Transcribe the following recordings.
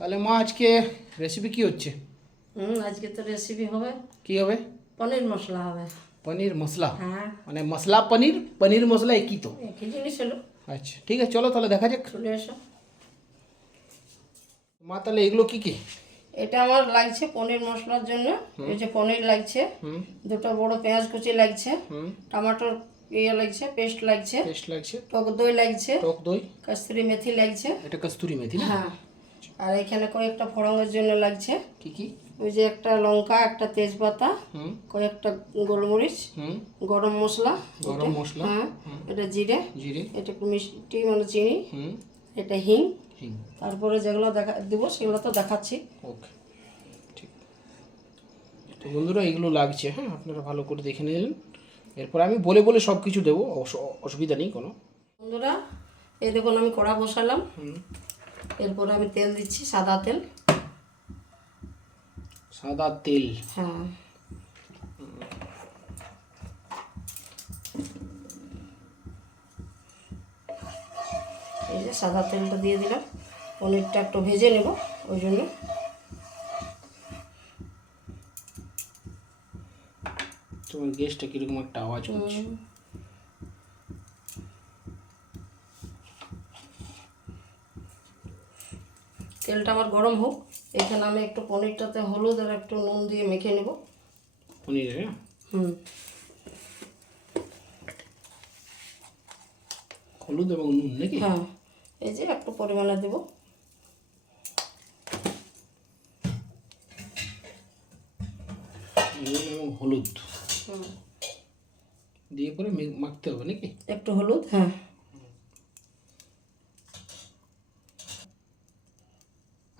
তাহলে মা আজকে রেসিপি কি হচ্ছে? হুম আজকে তো রেসিপি হবে। কি হবে? পনির মশলা হবে। পনির মশলা? হ্যাঁ। মানে মশলা পনির? পনির মশলা একই তো? একই জিনিস হলো। আচ্ছা ঠিক আছে চলো তাহলে দেখা যাক। চলে এসো। মা তাহলে এগুলো কি কি? এটা আমার লাগছে পনির মশলার জন্য। এই যে পনির লাগছে। হুম। দুটো বড় পেঁয়াজ কুচি লাগছে। হুম। টমাটোর ইয়ে লাগছে পেস্ট লাগছে। টেস্ট লাগছে। টক দই লাগছে। টক দই। কস্তুরি মেথি লাগছে। এটা কস্তুরি মেথি না? হ্যাঁ। আর এখানে কয়েকটা ফোড়নের জন্য লাগছে। কি কি? ওই যে একটা লঙ্কা একটা তেজপাতা হুম। কয়েকটা গোলমরিচ হুম। গরম মশলা গরম মশলা। হ্যাঁ এটা জিরে জিরে। এটা একটু মিষ্টি মানে চিনি এটা হিং। তারপরে যেগুলো দেখা দেবো সেগুলো তো দেখাচ্ছি। ওকে। ঠিক। তো বন্ধুরা এগুলো লাগছে হ্যাঁ আপনারা ভালো করে দেখে নিলেন এরপর আমি বলে বলে সব কিছু দেবো অসুবিধা নেই কোনো। বন্ধুরা এই দেখুন আমি কড়া বসালাম। হুম। এরপর আমি তেল দিচ্ছি সাদা তেল। সাদা তেল। হ্যাঁ। এই যে সাদা তেলটা দিয়ে দিলাম। পনিরটা একটু ভেজে নেব ওই জন্য। তোমার গ্যাসটা কীরকম একটা আওয়াজ করছে তেলটা আমার গরম হোক এখানে আমি একটু পনিরটাতে হলুদ আর একটু নুন দিয়ে মেখে নেব। পনির হ্যাঁ? হুম। হলুদ এবং নুন নাকি? হ্যাঁ এই যে একটু পরিমাণে দেব। নুন এবং হলুদ। হুম। দিয়ে পরে মাখতে হবে নাকি? একটু হলুদ হ্যাঁ।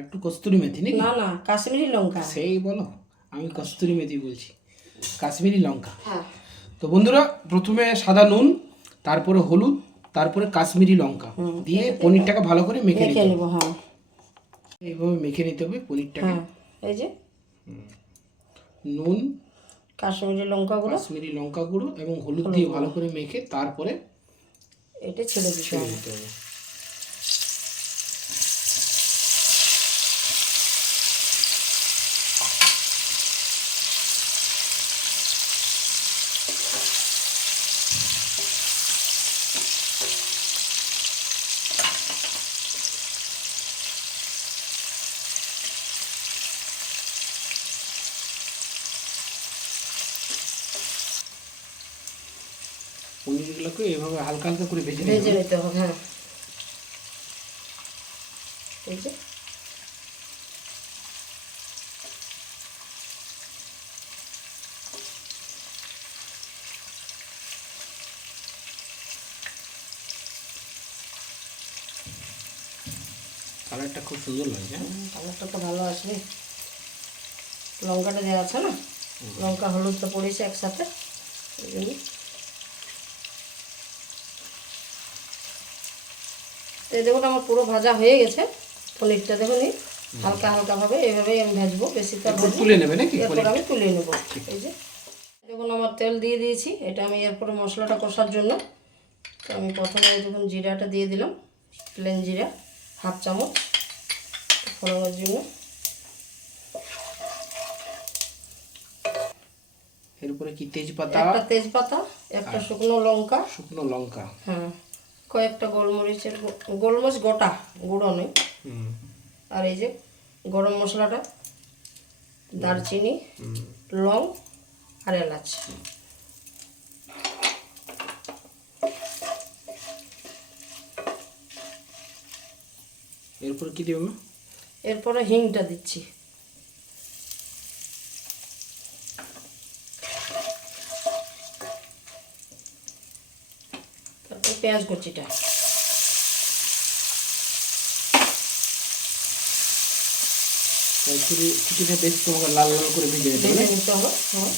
একটু কস্তুরি মেথি নাকি? না না কাশ্মীরি লঙ্কা। সেই বলো আমি কস্তুরি মেথি বলছি কাশ্মীরি লঙ্কা। হ্যাঁ। তো বন্ধুরা প্রথমে সাদা নুন তারপরে হলুদ তারপরে কাশ্মীরি লঙ্কা দিয়ে পনিরটাকে ভালো করে মেখে নিতে হবে। হ্যাঁ। এইভাবে মেখে নিতে হবে পনিরটাকে। হ্যাঁ এই যে নুন কাশ্মীরি লঙ্কাগুলো কাশ্মীরি লঙ্কা গুঁড়ো এবং হলুদ দিয়ে ভালো করে মেখে তারপরে এটা ছেড়ে দিতে হবে। পনিরগুলোকে এভাবে হালকা হালকা করে ভেজে নিতে ভেজে হবে। নিতে হবে হ্যাঁ। এই যে। কালারটা খুব সুন্দর লাগছে? কালারটা তো ভালো আসবে। লঙ্কাটা দেওয়া আছে না? লঙ্কা হলুদ তো পড়েছে একসাথে। এই জন্য তো এই দেখুন আমার পুরো ভাজা হয়ে গেছে। পনিরটা দেখুন হালকা হালকা ভাবে এইভাবেই আমি ভাজবো বেশি তো তুলে নেবে নাকি এরপর আমি তুলে নেব। এই যে দেখুন আমার তেল দিয়ে দিয়েছি এটা আমি এরপরে মশলাটা কষার জন্য। তো আমি প্রথমে দেখুন জিরাটা দিয়ে দিলাম প্লেন জিরা হাফ চামচ ফোড়নের জন্য। এরপরে কি তেজপাতা? একটা তেজপাতা একটা শুকনো লঙ্কা। শুকনো লঙ্কা। হ্যাঁ। কয়েকটা গোলমরিচের গোলমরিচ গোটা গুঁড়ো নেই আর এই যে গরম মশলাটা দারচিনি লং আর এলাচ। এরপরে কি দেবে এরপরে হিংটা দিচ্ছি। তারপর পেঁয়াজ কুচিটা। কচুরি বেশ তোমাকে লাল লাল করে ভেজে নিতে হবে। নিতে হবে হ্যাঁ।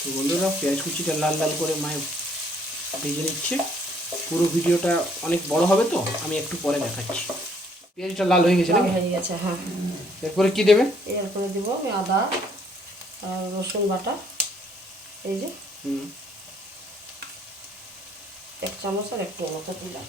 তো বন্ধুরা পেঁয়াজ কুচিটা লাল লাল করে মায়ের ভেজে নিচ্ছে। পুরো ভিডিওটা অনেক বড় হবে তো আমি একটু পরে দেখাচ্ছি। পেঁয়াজটা লাল হয়ে গেছে হয়ে গেছে হ্যাঁ। এরপরে কি দেবে? এরপরে দিব আদা। আর রসুন বাটা এই যে। এক চামচ আর একটু মতো দিলাম।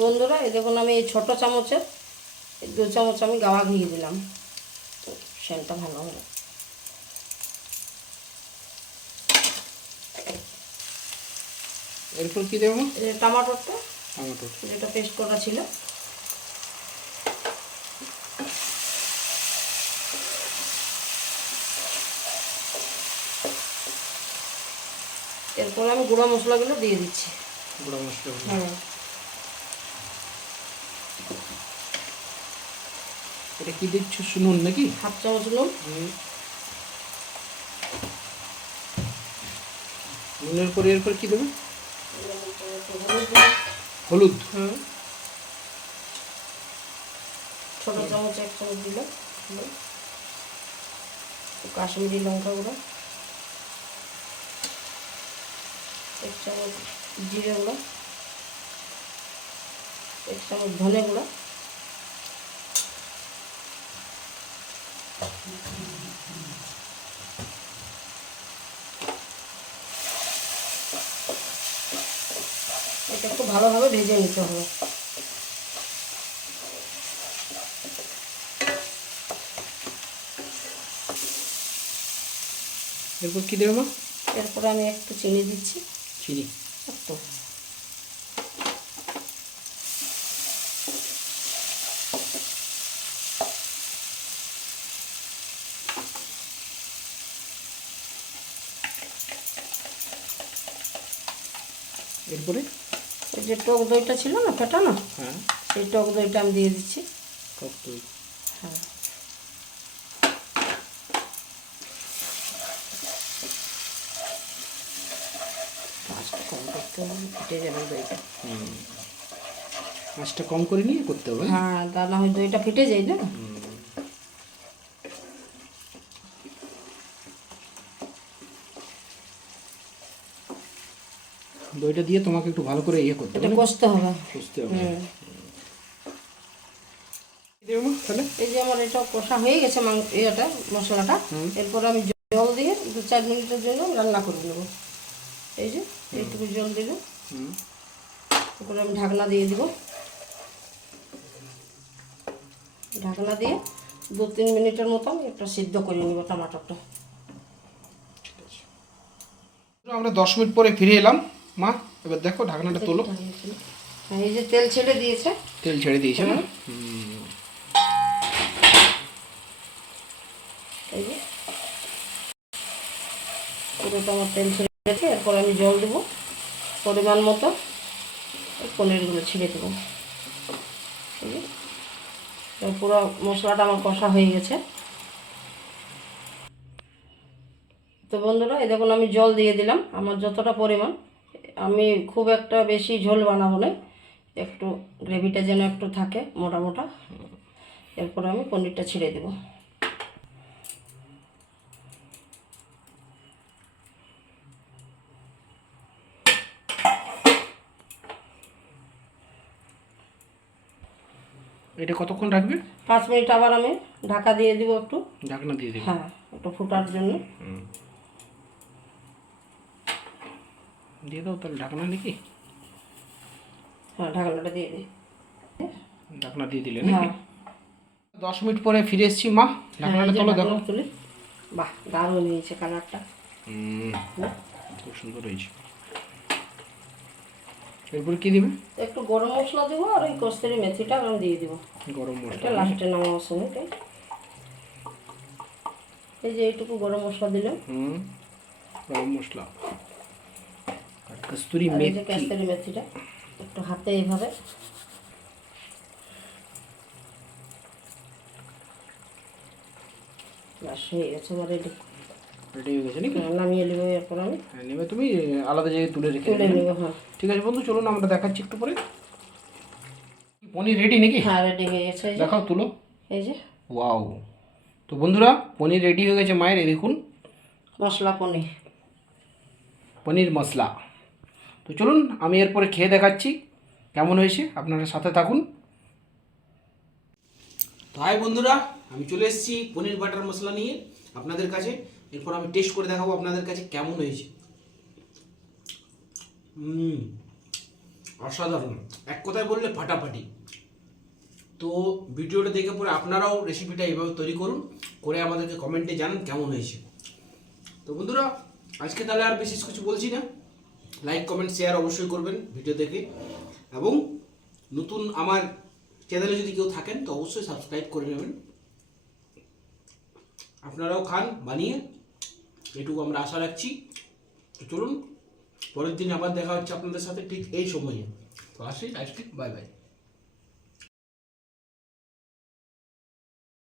বন্ধুরা এই দেখুন আমি এই ছোটো চামচের দু চামচ আমি গাওয়া ঘিয়ে দিলাম। তো সেন্টটা ভালো হলো এরপর কি দেবো? টমাটোরটা। টমেটো যেটা পেস্ট করা ছিল। এরপরে আমি গুঁড়ো মশলাগুলো দিয়ে দিচ্ছি। গুঁড়ো মশলা হ্যাঁ। এটা কি দিচ্ছ শুনুন নাকি? হাফ চামচ নুন। নুনের পরে এরপর কি দেবে। হলুদ। ছোটো চামচ, এক চামচ দিলাম কাশ্মীরি লঙ্কা গুঁড়ো। এক চামচ জিরে গুঁড়ো। এক চামচ ধনে গুঁড়ো। এটা একটু ভালোভাবে ভেজে নিতে হবে। এরপর কি দেবো? এরপর আমি একটু চিনি দিচ্ছি। চিনি। একটু। এরপরে? ওই যে টক দইটা ছিল না ফেটানো হ্যাঁ। সেই টক দইটা আমি দিয়ে দিচ্ছি। টক দই। হ্যাঁ। আঁচটা কম করতে হবে ফেটে যাবে দইটা। মাছটা কম করে নিয়ে করতে হবে। হ্যাঁ তা না হয় দইটা ফেটে যায় না? দইটা দিয়ে তোমাকে একটু ভালো করে ইয়ে করতে এটা হবে। কষতে হবে। বুঝতে হবে তাহলে? এই যে আমার এটা কষা হয়ে গেছে ইয়েটা মশলাটা। এরপর আমি জল দিয়ে দু চার মিনিটের জন্য রান্না করে নেব। এই যে এইটুকু জল দিল হুম। তারপরে আমি ঢাকনা দিয়ে দিব। ঢাকনা দিয়ে দু তিন মিনিটের মতন একটা সিদ্ধ করে নিব টমাটোটা। আমরা দশ মিনিট পরে ফিরে এলাম। মা এবার দেখো ঢাকনাটা তোলো। এই যে তেল ছেড়ে দিয়েছে। তেল ছেড়ে দিয়েছে না পুরোটা আমার তেল ছেড়ে দিয়েছে এরপর আমি জল দেবো পরিমাণ মতো। পনিরগুলো ছিঁড়ে দেবো। পুরো মশলাটা আমার কষা হয়ে গেছে। তো বন্ধুরা এই দেখুন আমি জল দিয়ে দিলাম আমার যতটা পরিমাণ। আমি খুব একটা বেশি ঝোল বানাবো না। একটু গ্রেভিটা যেন একটু থাকে মোটা মোটা। এরপর আমি পনিরটা ছিঁড়ে দেবো। এটা কতক্ষণ রাখবে? পাঁচ মিনিট আবার আমি ঢাকা দিয়ে দিব একটু। ঢাকনা দিয়ে দেবে। হ্যাঁ একটু ফুটার জন্য। দিয়ে দাও তাহলে ঢাকনা নাকি? হ্যাঁ ঢাকনাটা দিয়ে দিই ঢাকনা দিয়ে দিলে নাকি? হ্যাঁ দশ মিনিট পরে ফিরে এসেছি মা। ঢাকনাটা এই যে তোলো দেখো তুলি। বাহ দারুণ হয়েছে কালারটা। হুম খুব সুন্দর হয়েছে। এরপরে কি দিবে? একটু গরম মশলা দেবো আর ওই কস্তুরি মেথিটা আমি দিয়ে দিব। গরম মশলা লাস্টে নামানোর সময় এই যে এইটুকু গরম মশলা দিলাম। হুম গরম মশলা। কস্তুরি মেথি। কস্তুরি মেথিটা একটু হাতে এইভাবে। হয়ে গেছে আমার রেডি। রেডি হয়ে গেছে নাকি? নামিয়ে নেব এরপর আমি। হ্যাঁ নেবে তুমি আলাদা জায়গায় তুলে রেখে তুলে নেব হ্যাঁ। ঠিক আছে বন্ধু চলুন আমরা দেখাচ্ছি একটু পরে। পনির রেডি নাকি? হ্যাঁ রেডি হয়ে গেছে দেখাও তুলো। এই যে। ওয়াও তো বন্ধুরা পনির রেডি হয়ে গেছে মায়ের দেখুন। মশলা পনির। পনির মশলা। তো চলুন, আমি এরপরে খেয়ে দেখাচ্ছি। কেমন হয়েছে? আপনারা সাথে থাকুন। তো হাই বন্ধুরা, আমি চলে এসেছি পনির বাটার মশলা নিয়ে আপনাদের কাছে। এরপর আমি টেস্ট করে দেখাবো আপনাদের কাছে কেমন হয়েছে। অসাধারণ। এক কথায় বললে ফাটাফাটি। তো ভিডিওটা দেখে পরে আপনারাও রেসিপিটা এইভাবে তৈরি করুন, করে আমাদেরকে কমেন্টে জানান কেমন হয়েছে। তো বন্ধুরা, আজকে তাহলে আর বিশেষ কিছু বলছি না। লাইক কমেন্ট শেয়ার অবশ্যই করবেন ভিডিও দেখে। এবং নতুন আমার চ্যানেলে যদি কেউ থাকেন, তো অবশ্যই সাবস্ক্রাইব করে নেবেন। আপনারাও খান, বানিয়ে। এটুকু আমরা আশা রাখছি। তো চলুন, পরের দিন আবার দেখা হচ্ছে আপনাদের সাথে ঠিক এই সময়ে। তো আসি আজকে বাই বাই